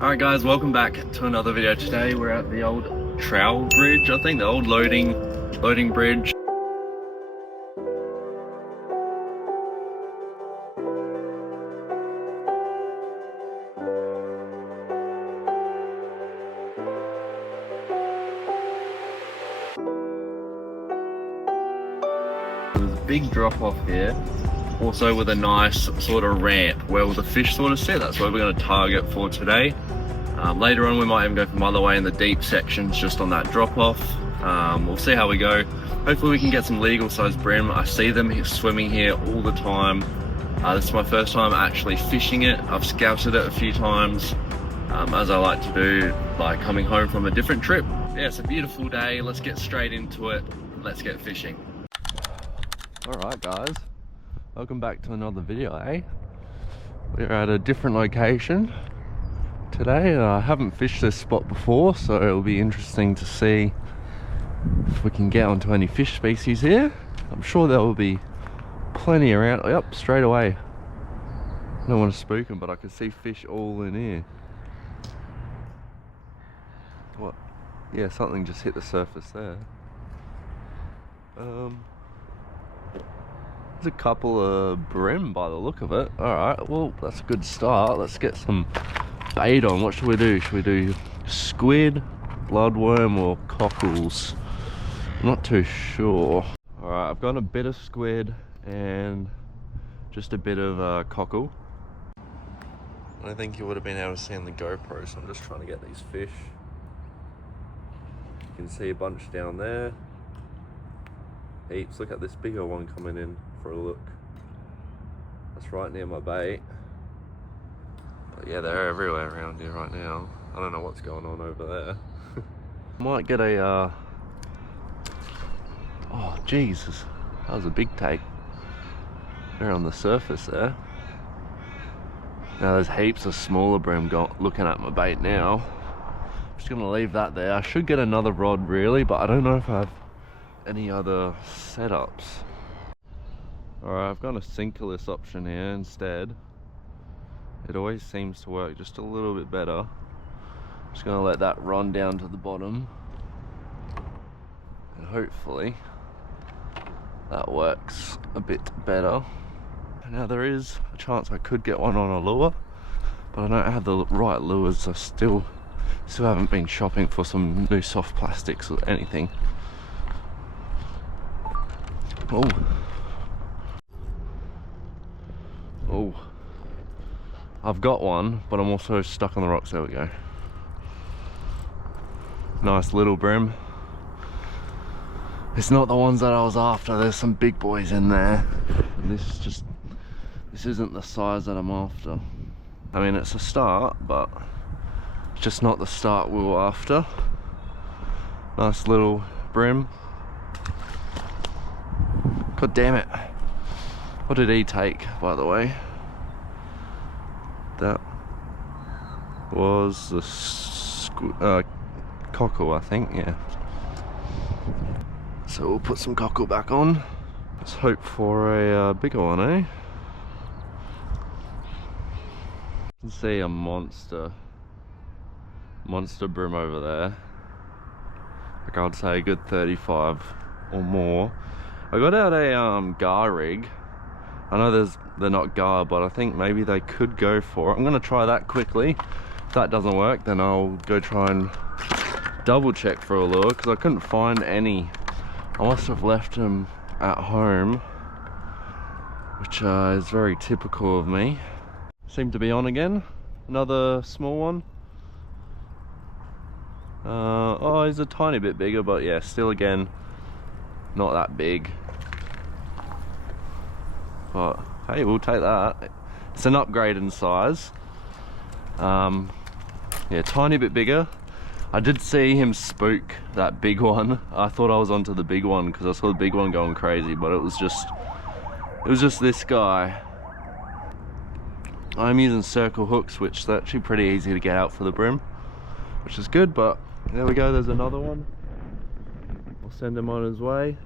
Alright guys, welcome back to another video. Today we're at the old trowel bridge, I think, the old loading bridge. There's a big drop off here, also with a nice sort of ramp where all the fish sort of sit. That's what we're going to target for today. Later on we might even go from other way in the deep sections just on that drop off. We'll see how we go. Hopefully we can get some legal sized bream. I see them swimming here all the time. This is my first time actually fishing it. I've scouted it a few times, as I like to do, like coming home from a different trip. Yeah, it's a beautiful day. Let's get straight into it. Let's get fishing. Alright guys, welcome back to another video, eh? We're at a different location today. I haven't fished this spot before, so it'll be interesting to see if we can get onto any fish species here. I'm sure there will be plenty around. Yep, straight away. I don't want to spook them, but I can see fish all in here. What? Yeah, something just hit the surface there. There's a couple of bream by the look of it. Alright, well, that's a good start. Let's get some bait on. What should we do? Should we do squid, bloodworm, or cockles? I'm not too sure. Alright, I've got a bit of squid and just a bit of cockle. I don't think you would have been able to see on the GoPro, so I'm just trying to get these fish. You can see a bunch down there. Heaps. Look at this bigger one coming in for a look. That's right near my bait. But yeah, they're everywhere around here right now. I don't know what's going on over there. Might get a oh Jesus, that was a big take. They're on the surface there. Now there's heaps of smaller bream looking at my bait now. I'm just gonna leave that there. I should get another rod really, but I don't know if I have any other setups. Alright, I've got a sinkerless option here instead. It always seems to work just a little bit better. Just gonna let that run down to the bottom, and hopefully that works a bit better. Now there is a chance I could get one on a lure, but I don't have the right lures. I still haven't been shopping for some new soft plastics or anything. Oh, I've got one, but I'm also stuck on the rocks. There we go. Nice little bream. It's not the ones that I was after. There's some big boys in there. And this isn't the size that I'm after. I mean, it's a start, but it's just not the start we were after. Nice little bream. God damn it. What did he take, by the way? That was the cockle, I think, yeah. So we'll put some cockle back on. Let's hope for a bigger one, eh? You can see a monster bream over there. Like, I'd say a good 35 or more. I got out a gar rig. I know they're not gar, but I think maybe they could go for it. I'm gonna try that quickly. If that doesn't work, then I'll go try and double check for a lure, because I couldn't find any. I must have left them at home, which is very typical of me. Seem to be on again. Another small one. Oh, he's a tiny bit bigger, but yeah, still again, not that big. But hey, we'll take that. It's an upgrade in size. Yeah, tiny bit bigger. I did see him spook that big one. I thought I was onto the big one because I saw the big one going crazy, but it was just this guy. I'm using circle hooks, which is actually pretty easy to get out for the bream, which is good. But there we go, there's another one. I'll send him on his way.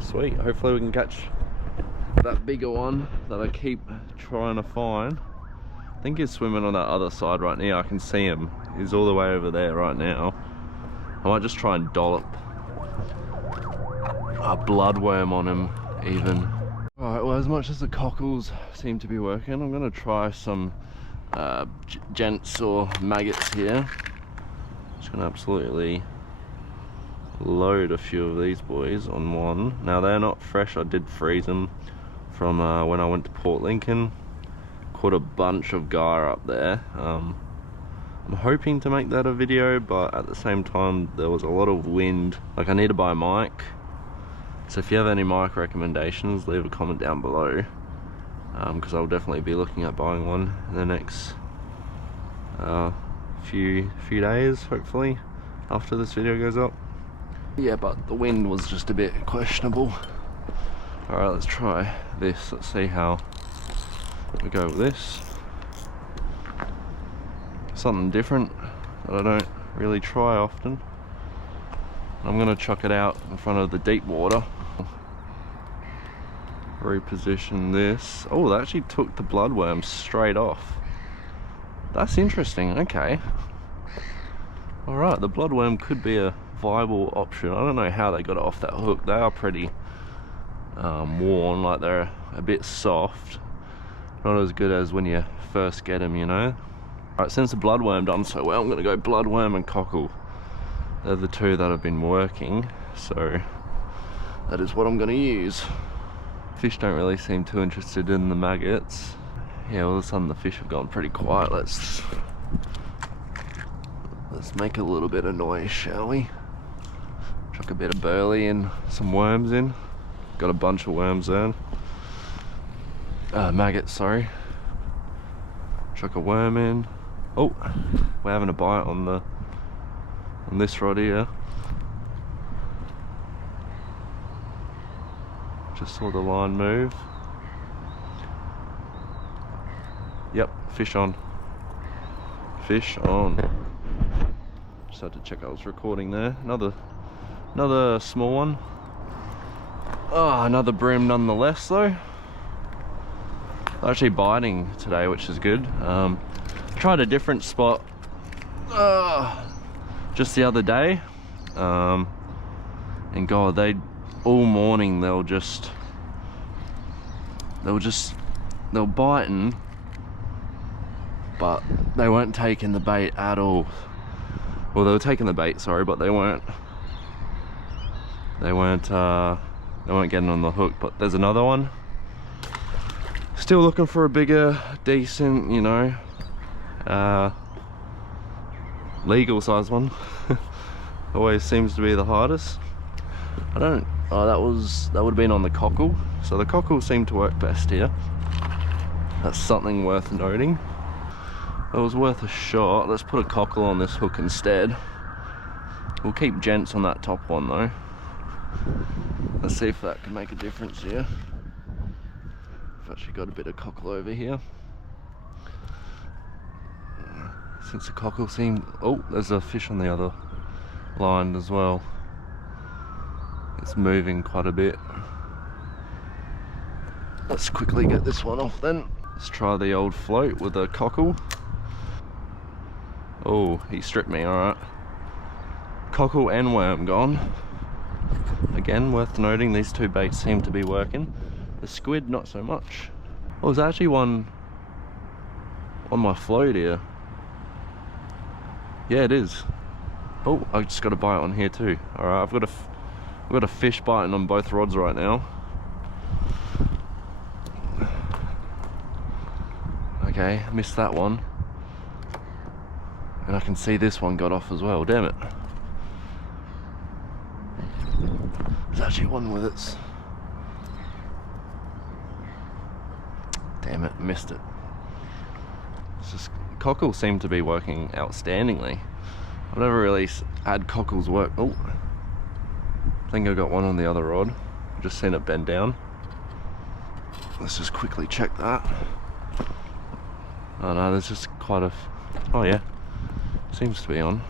Sweet, hopefully we can catch that bigger one that I keep trying to find. I think he's swimming on that other side right now. I can see him. He's all the way over there right now. I might just try and dollop a bloodworm on him even. Alright, well, as much as the cockles seem to be working, I'm going to try some gents or maggots here. Just going to absolutely load a few of these boys on one. Now they're not fresh, I did freeze them from when I went to Port Lincoln. Caught a bunch of gyre up there. I'm hoping to make that a video, but at the same time there was a lot of wind. Like, I need to buy a mic, so if you have any mic recommendations, leave a comment down below, because I'll definitely be looking at buying one in the next few days, hopefully, after this video goes up. Yeah, but the wind was just a bit questionable. Alright, let's try this. Let's see how we go with this. Something different that I don't really try often. I'm gonna chuck it out in front of the deep water. Reposition this. Oh, that actually took the bloodworm straight off. That's interesting. Okay. Alright, the bloodworm could be a viable option. I don't know how they got it off that hook. They are pretty worn, like they're a bit soft. Not as good as when you first get them, you know. Alright, since the bloodworm done so well, I'm gonna go bloodworm and cockle. They're the two that have been working, so that is what I'm gonna use. Fish don't really seem too interested in the maggots. Yeah, all of a sudden the fish have gone pretty quiet. Let's make a little bit of noise, shall we? Chuck a bit of burley and some worms in. Got a bunch of worms there. Maggots, sorry. Chuck a worm in. Oh, we're having a bite on this rod here. Just saw the line move. Yep, fish on. Fish on. Just had to check I was recording there. Another small one. Oh, another bream nonetheless though. Actually biting today, which is good. Tried a different spot just the other day, and God, all morning they were biting, but they weren't taking the bait at all. Well, they were taking the bait, sorry, but they weren't getting on the hook. But there's another one. Still looking for a bigger, decent, you know, legal size one. Always seems to be the hardest. Oh, that would have been on the cockle. So the cockle seemed to work best here. That's something worth noting. It was worth a shot. Let's put a cockle on this hook instead. We'll keep gents on that top one though. Let's see if that can make a difference here. I've actually got a bit of cockle over here. Since the cockle seemed... Oh, there's a fish on the other line as well. It's moving quite a bit. Let's quickly get this one off then. Let's try the old float with a cockle. Oh, he stripped me, alright. Cockle and worm gone. Again, worth noting, these two baits seem to be working. The squid, not so much. Oh, there's actually one on my float here. Yeah, it is. Oh, I just got a bite on here too. Alright, I've got a fish biting on both rods right now. Okay, missed that one. And I can see this one got off as well, damn it. There's actually one with it. Damn it, missed it. It's just, cockles seem to be working outstandingly. I've never really had cockles work. Oh, I think I got one on the other rod. I've just seen it bend down. Let's just quickly check that. Oh no, there's just quite a... Oh yeah, seems to be on.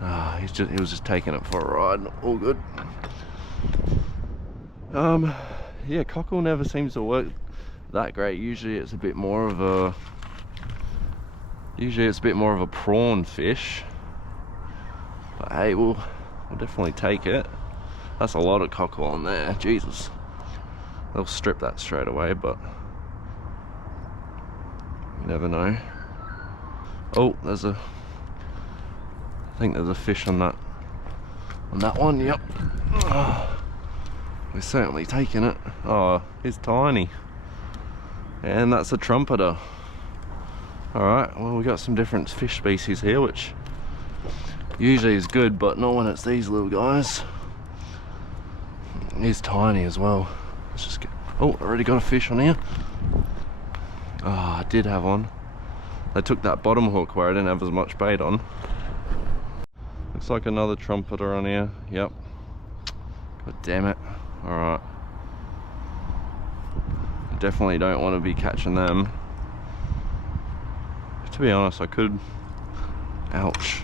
Ah, he was just taking it for a ride. All good. Yeah, cockle never seems to work that great. Usually it's a bit more of a prawn fish. But hey, we'll definitely take it. That's a lot of cockle on there, Jesus. They'll strip that straight away, but you never know. Oh, I think there's a fish on that one, yep. Oh, we're certainly taking it. Oh, it's tiny. And that's a trumpeter. Alright, well, we got some different fish species here, which usually is good, but not when it's these little guys. He's tiny as well. Let's just get... Oh, already got a fish on here. Oh, I did have one. They took that bottom hook where I didn't have as much bait on. Looks like another trumpeter on here. Yep. God damn it. Alright. Definitely don't want to be catching them. To be honest, I could... Ouch.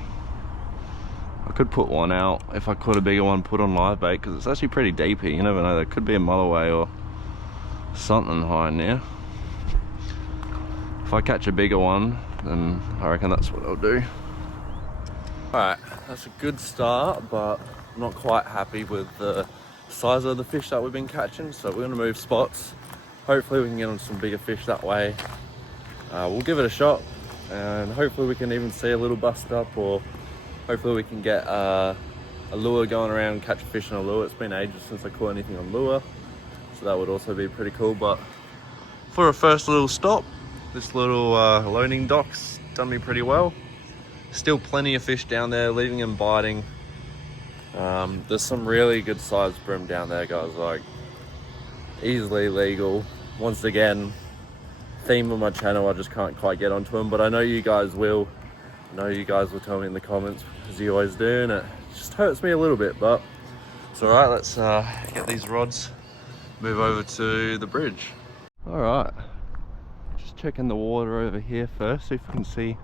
I could put one out if I caught a bigger one, put on live bait, because it's actually pretty deep here. You never know, there could be a mile away or something high in there. If I catch a bigger one, then I reckon that's what I'll do. Alright, that's a good start, but I'm not quite happy with the size of the fish that we've been catching, so we're going to move spots. Hopefully we can get on some bigger fish that way. We'll give it a shot, and hopefully we can even see a little bust up, or hopefully we can get a lure going around and catch a fish on a lure. It's been ages since I caught anything on lure, so that would also be pretty cool. But for a first little stop, this little loading dock's done me pretty well. Still plenty of fish down there, leaving and biting. There's some really good sized bream down there, guys, like easily legal. Once again, theme of my channel, I just can't quite get onto them, but I know you guys will. I know you guys will tell me in the comments, as you always do, and it just hurts me a little bit, but it's all right. Let's get these rods, move over to the bridge. All right, just checking the water over here first, see if we can see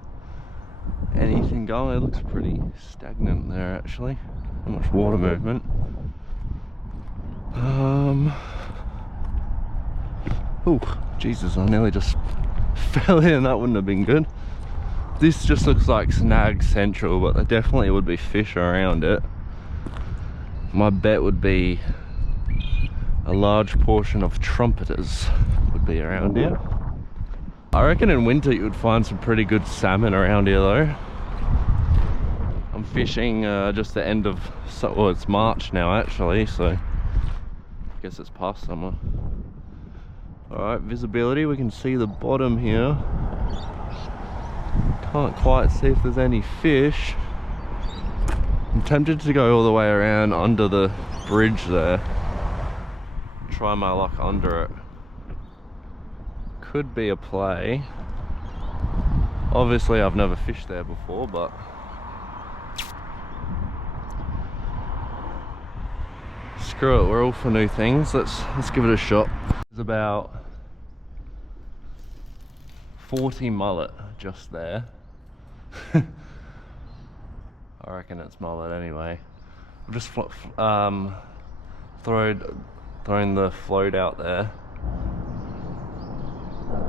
anything going. It looks pretty stagnant there, actually. Not much water movement. Oh, Jesus, I nearly just fell in. That wouldn't have been good. This just looks like snag central, but there definitely would be fish around it. My bet would be a large portion of trumpeters would be around here. I reckon in winter you would find some pretty good salmon around here though. I'm fishing just the end of, well, it's March now actually, so I guess it's past summer. Alright, visibility, we can see the bottom here. Can't quite see if there's any fish. I'm tempted to go all the way around under the bridge there. Try my luck under it. Could be a play. Obviously I've never fished there before, but screw it, we're all for new things. Let's give it a shot. There's about 40 mullet just there. I reckon it's mullet anyway. I've just thrown the float out there,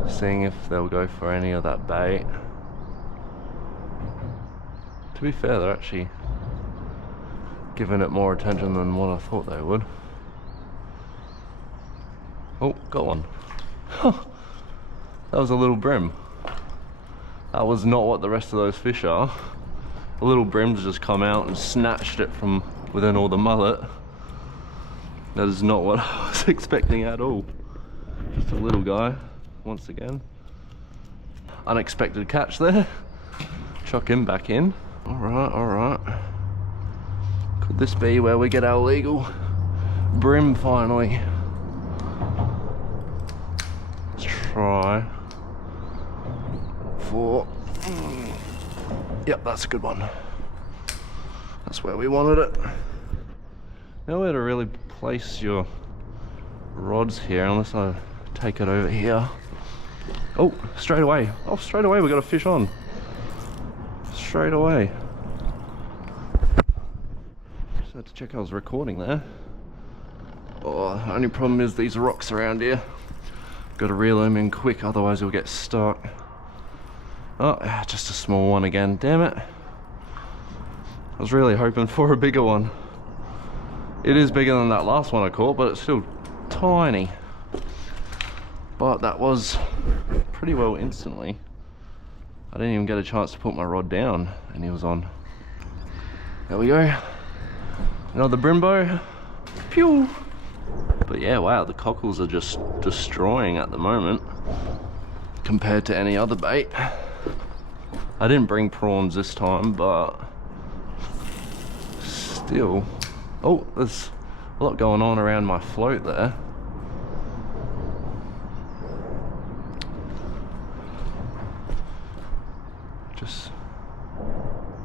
seeing if they'll go for any of that bait. To be fair, they're actually giving it more attention than what I thought they would. Oh, got one. That was a little bream. That was not what the rest of those fish are. The little bream's just come out and snatched it from within all the mullet. That is not what I was expecting at all. Just a little guy, once again. Unexpected catch there. Chuck him back in. Alright, alright. Could this be where we get our legal bream finally? Let's try for... Yep, that's a good one. That's where we wanted it. Nowhere to really place your rods here unless I take it over here. Oh, straight away. Oh, straight away we got a fish on. Straight away. Just had to check I was recording there. Oh, the only problem is these rocks around here. Got to reel him in quick, otherwise he'll get stuck. Oh, just a small one again, damn it. I was really hoping for a bigger one. It is bigger than that last one I caught, but it's still tiny. But that was pretty well instantly. I didn't even get a chance to put my rod down and he was on. There we go. Another Brembo. Pew! But yeah, wow, the cockles are just destroying at the moment compared to any other bait. I didn't bring prawns this time, but still. Oh, there's a lot going on around my float there. Just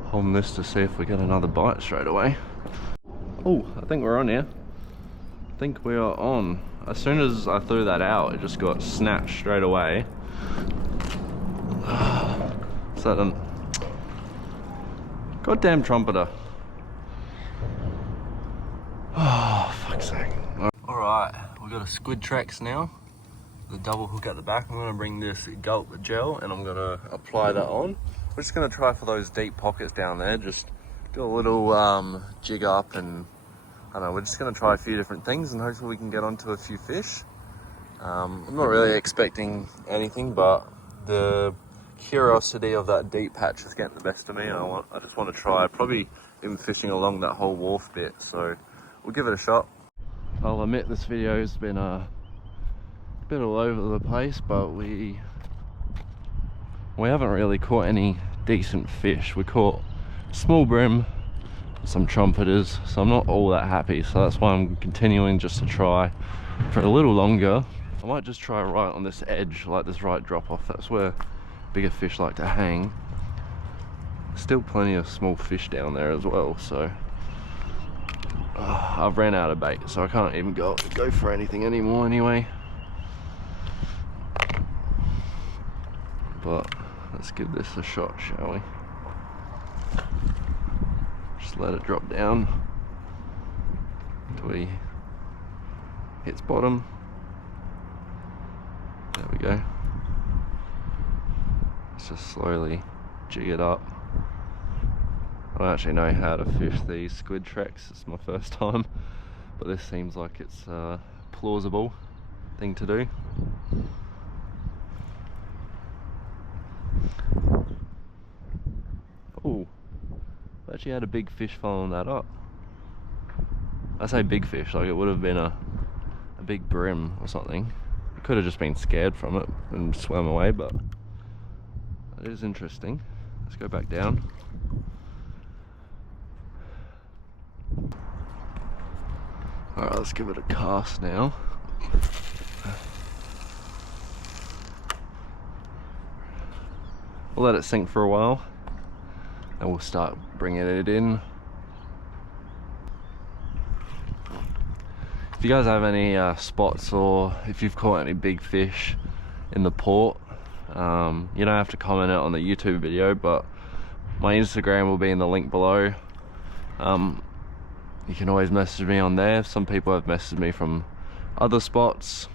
holding this to see if we get another bite straight away. Oh, I think we're on here. I think we are on. As soon as I threw that out, it just got snatched straight away. So that goddamn trumpeter. Oh, fuck's sake. Alright, we've got a squid tracks now. The double hook at the back. I'm gonna bring this gulp gel and I'm gonna apply that on. We're just gonna try for those deep pockets down there. Just do a little jig up and I don't know, we're just going to try a few different things and hopefully we can get onto a few fish. I'm not really expecting anything, but the curiosity of that deep patch is getting the best of me. I just want to try. I've probably been fishing along that whole wharf bit, so we'll give it a shot. I'll admit this video's been a bit all over the place, but we haven't really caught any decent fish. We caught small bream, some trumpeters, so I'm not all that happy, so that's why I'm continuing just to try for a little longer. I might just try right on this edge, like this right drop off. That's where bigger fish like to hang. Still plenty of small fish down there as well, so I've ran out of bait, so I can't even go for anything anymore anyway. But let's give this a shot, shall we? Just let it drop down until he hits bottom. There we go. Let's just slowly jig it up. I don't actually know how to fish these squid tracks. It's my first time, but this seems like it's a plausible thing to do. Oh, I actually had a big fish following that up. I say big fish, like it would have been a big bream or something. It could have just been scared from it and swam away, but it is interesting. Let's go back down. Alright, let's give it a cast now. We'll let it sink for a while and we'll start bringing it in. If you guys have any spots, or if you've caught any big fish in the port, you don't have to comment it on the YouTube video, but my Instagram will be in the link below. You can always message me on there. Some people have messaged me from other spots,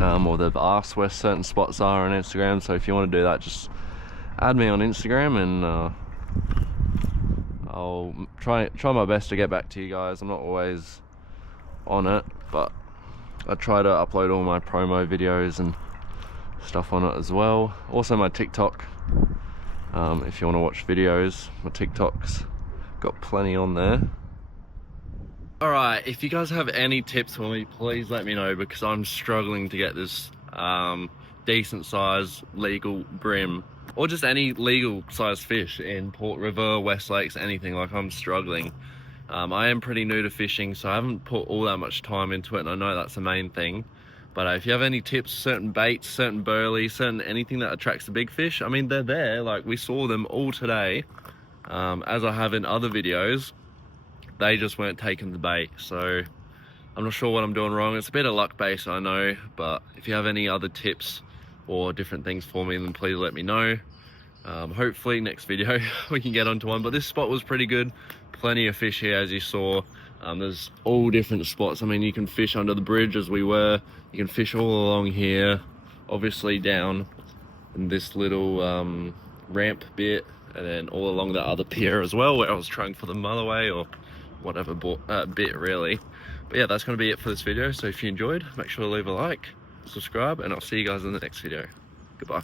or they've asked where certain spots are on Instagram, so if you want to do that, just add me on Instagram and I'll try my best to get back to you guys. I'm not always on it, but I try to upload all my promo videos and stuff on it as well. Also my TikTok, if you want to watch videos, my TikTok's got plenty on there. Alright, if you guys have any tips for me, please let me know, because I'm struggling to get this decent size legal bream, or just any legal size fish in Port River, West Lakes, anything. Like, I'm struggling. I am pretty new to fishing, so I haven't put all that much time into it, and I know that's the main thing. But if you have any tips, certain baits, certain burley, certain anything that attracts the big fish, I mean, they're there. Like, we saw them all today, as I have in other videos. They just weren't taking the bait, so I'm not sure what I'm doing wrong. It's a bit of luck based, I know, but if you have any other tips or different things for me, then please let me know. Hopefully next video we can get onto one, but this spot was pretty good. Plenty of fish here, as you saw. There's all different spots. I mean, you can fish under the bridge as we were. You can fish all along here, obviously down in this little ramp bit, and then all along the other pier as well, where I was trying for the mulliway or whatever bit really. But yeah, that's going to be it for this video. So if you enjoyed, make sure to leave a like, subscribe, and I'll see you guys in the next video. Goodbye.